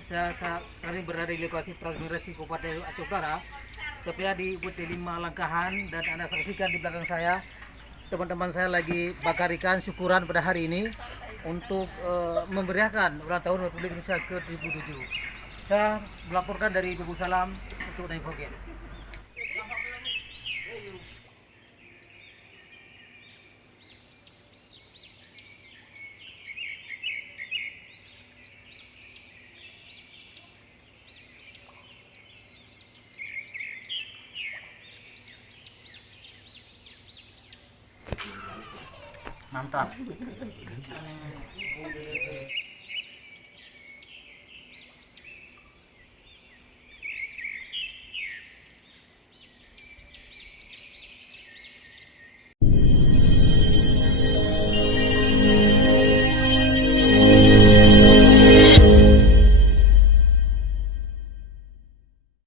saya sekarang berada di lokasi transmigrasi Kabupaten Aceh Utara, tepatnya di UT 5 Langkahan, dan Anda saksikan di belakang saya teman-teman saya lagi bakar ikan syukuran pada hari ini untuk memeriahkan ulang tahun Republik Indonesia ke-77. Saya melaporkan dari Bubu Salam untuk Infogate. Mantap.